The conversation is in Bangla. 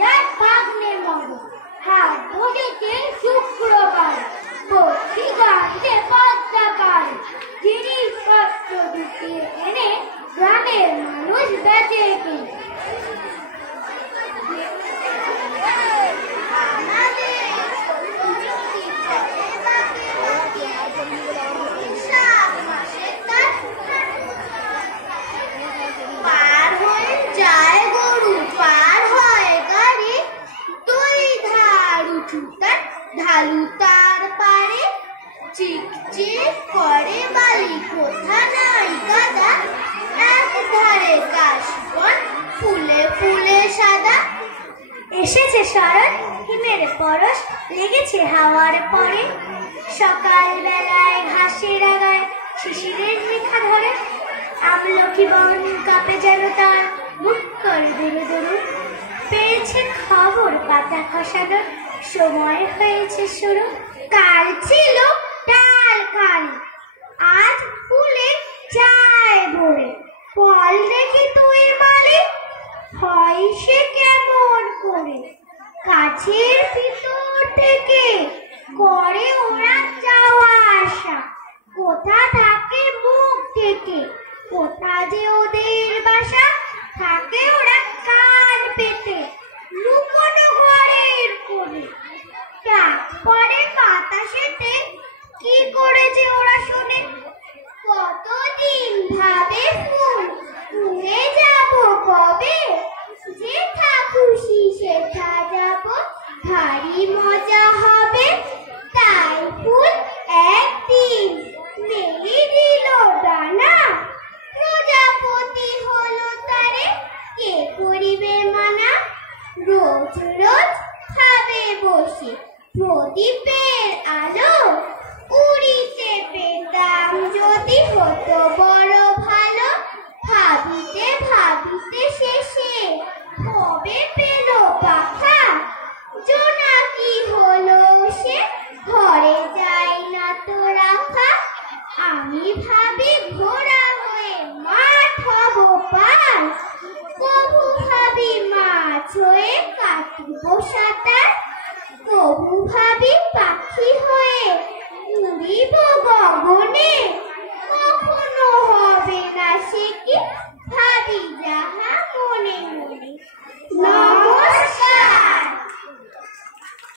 যায় ভাগ্নে মরে। হাত ধরেছে শুক্রবার, বসি গাড়িতে পদ্মা পারে। জিনিসপত্র ঢুকিয়ে এনে গ্রামের মানুষ বেঁচে কিনে। ঢালু তার পারে চিকচিক করে বালি, কোথা নাই গাদা, এক ধারে কাশবন ফুলে ফুলে সাদা। এসেছে শরৎ, হিমের পরশ লেগেছে হাওয়ার পরে। সকাল বেলায় ঘাসের আগায় শিশিরের রেখা ধরে। আমলকি বন কাঁপে যেন তার মুখ করে দূরে দূরে। পেয়েছে খবর পাতা খসানোর, সময় হয়েছে শুরু। কাল ছিল ডাল খালি, আজ ফুলে চায় ভরে। ফল দেখি তুই মালিক, হয় সে কেমন করে। কাছের ভিতর থেকে করে ওরা যাওয়া আসা, কোথা থাকে মুখ থেকে, কোথা যে ওদের বাসা। থাকে ওরা কান পেতে লুকোনো ঘরের কোণে। ডাক পড়ে বাতাসেতে, কি করে যে ওরা শোনে। কতদিন ভাবে ফুল, ফুলে যাব কবে। যেথা খুশি সেথা যাব, ভারী মজা হবে। তাই ফুল একদিন মেলি দিল ডানা, প্রজাপতি হলো তারে, কে করিবে মানা। রোজ রোজ খাবে বসে প্রদীপের আলো, উড়িতে পেতাম যদি হতো বড় ভালো। ভাবিতে ভাবিতে শেষে কবে